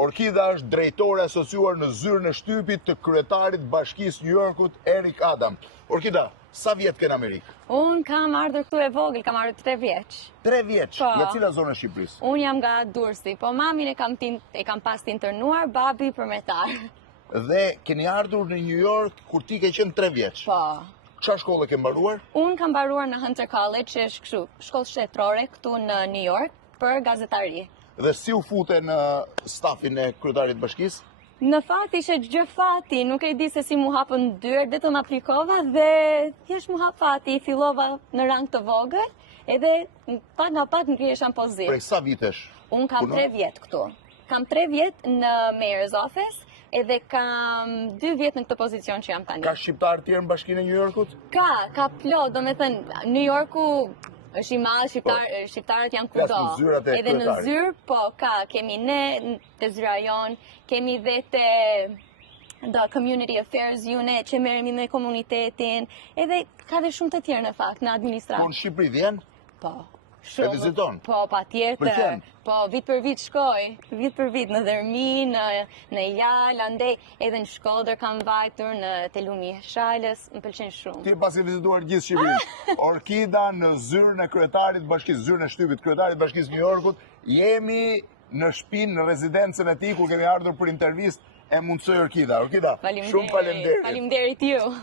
Orkida është drejtore asociuar në zyrën e shtypit të kryetarit Bashkisë New Yorkut, Eric Adam. Orkida, sa vjet ke në Amerikë? Unë kam ardhur këtu e vogël, kam ardhur 3 vjeç. 3 vjeç? Po. Nga cila zonë e Shqipërisë? Unë jam nga Durrësi, po mamin e kam pas të internuar, babi përmetar. Dhe keni ardhur në New York kur ti ke qenë 3 vjeç? Po. Çfarë shkolle ke mbaruar? Unë kam mbaruar në Hunter College, që është kështu, shkollë shtetërore këtu në New York për gazetari. Dhe si u fute në stafin e kryetarit bashkisë? Në fakt ishe gjë fati, nuk e di se si mu hapën dyert, vetëm aplikova dhe thjesht mu hap fati, fillova në rang të vogël, edhe pak nga pak më kryeshan poziv. Prej sa vitesh? Unë kam 3 vjet këtu. Kam 3 vjet në Mayor's Office, edhe kam 2 vjet në këtë pozicion që jam tani. Ka shqiptarë tjerë në Bashkinë e New Yorkut? Ka plot, do me thënë, New Yorku është i madh, shqiptarët janë kudo. Flas në zyrat e edhe në kryetarit. zyrë, po kemi ne të zyra jon, kemi dhe të Community Affairs Unit që merremi me komunitetin, edhe ka dhe shumë të tjerë në fakt në administratë. Po në Shqipëri vjen? Po. E viziton? Po, patjetër. Pëlqen? Po, vit për vit shkoj. Vit për vit në Dërmi, në Jal, andej edhe në Shkodër kam vajtur, në Telumi e Shalës, më pëlqen shumë. Ti pasi vizituar gjithë Shqipërinë. Orkida në zyrën e kryetarit bashkisë, zyrën e shtypit kryetarit bashkisë New Yorkut, jemi në shtëpinë, në rezidencën e tij ku kemi ardhur për intervistë e mundsoj Orkida. Orkida, shumë faleminderit. Faleminderit ju.